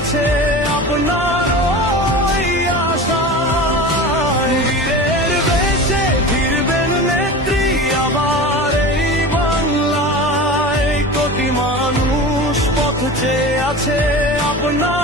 আছে আপনার ওই আশায়। বীরের বেশে ফিরবেন নেত্রী আবার এই বাংলায়, কোটি মানুষ পথ চেয়ে আছে আপনার